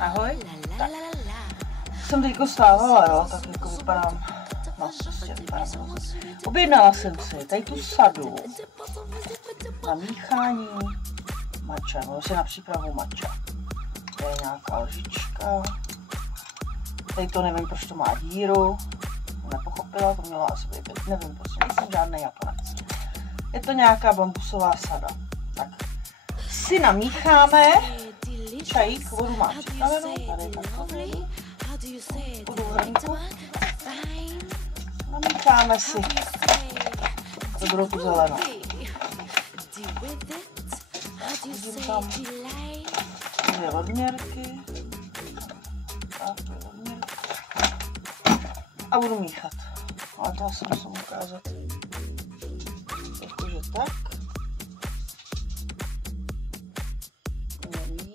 Ahoj. Tak. Jsem teďko stávala, jo, tak jako vypadám, no prostě vypadám. Objednala jsem si tady tu sadu na míchání matcha, no si na přípravu matcha. To je nějaká lžička. Tady to nevím, proč to má díru. Nepochopila, to měla asi být, nevím, prostě nejsem žádný Japonec. Je to nějaká bambusová sada. Tak si namícháme. Čajík, vodu mám připravenou, tady takto vodu v hrnku. Namícháme si dobrou tu zelenou. Vidím tam dvě odměrky. A budu míchat. Ale to asi musím ukázat. Jakože tak.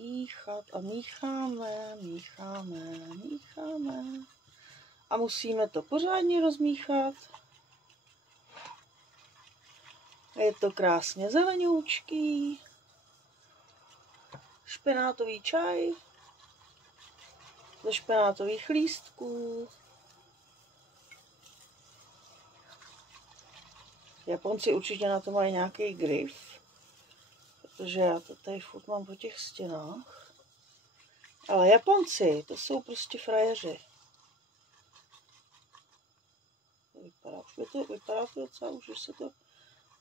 Míchat a mícháme. A musíme to pořádně rozmíchat. Je to krásně zelenoučký. Špenátový čaj. Ze špenátových lístků. Japonci určitě na to mají nějaký grif, protože já to tady furt mám po těch stěnách. Ale Japonci, to jsou prostě frajeři. Vypadá to docela, už se to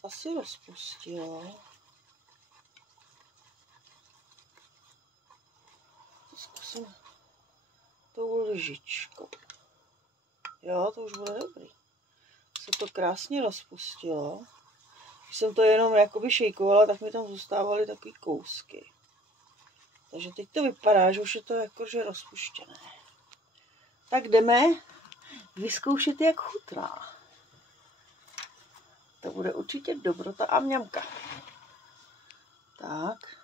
asi rozpustilo. Zkusím tou lžičkou. Jo, to už bude dobrý. Se to krásně rozpustilo. Když jsem to jenom jakoby šejkovala, tak mi tam zůstávaly takový kousky. Takže teď to vypadá, že už je to jakože rozpuštěné. Tak jdeme vyzkoušet, jak chutná. To bude určitě dobrota a mňamka. Tak.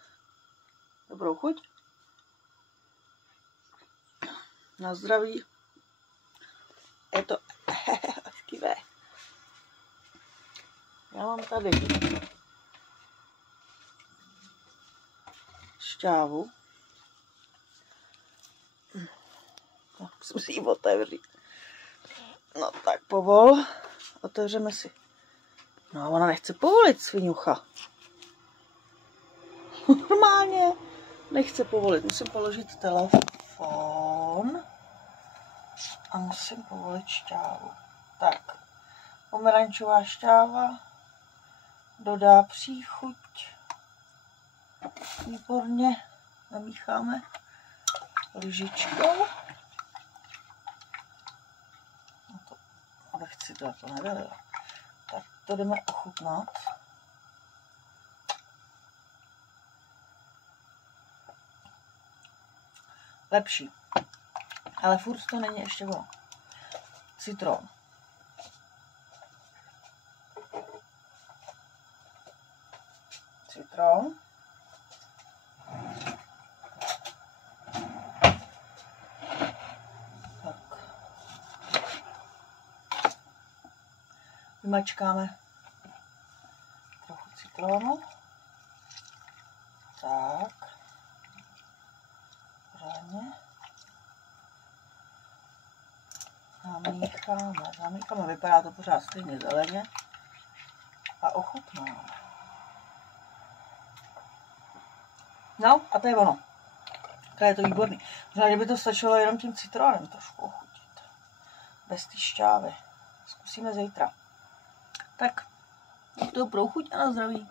Dobrou chuť. Na zdraví. Je to skvělé. Já mám tady šťávu. Tak musím si ji otevřít. No tak povol. Otevřeme si. No ona nechce povolit, sviňucha. Normálně nechce povolit. Musím položit telefon. A musím povolit šťávu. Tak. Pomerančová šťáva. Dodá příchuť. Výborně namícháme lžičkou. No to, abych si to nevylila. Tak to jdeme ochutnat. Lepší. Ale furt to není ještě ono. Citron. Citron. Tak. Vymačkáme trochu citronu. Tak. Pořádně. Zamícháme, vypadá to pořád stejně zeleně. A ochutnáme. No a to je ono. To je to výborný. Možná, kdyby to stačilo jenom tím citronem trošku ochutit. Bez té šťávy. Zkusíme zítra. Tak, dobrou chuť a na zdraví.